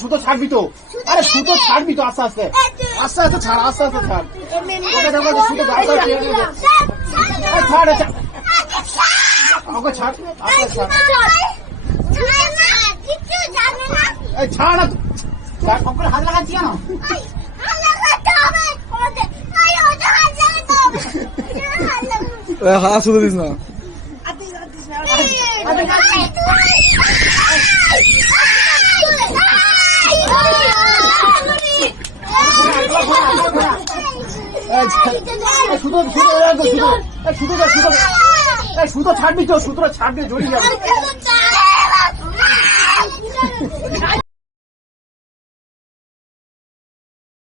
সুতো ছাড়বি তো, আরে সুতো ছাড়বি তো, আস্তে আস্তে আস্তে আস্তে ছাড়, আস্তে আস্তে ছাড়, সুতো ছাড়, আমাকে ছাড়, আস্তে ছাড়, ছাড় না, হাত লাগাচ্ছি কেন? হাত শুধু দিস না। সুতো ছাড়বি তো, সুতো ছাড়বি, জড়িয়ে যাবে।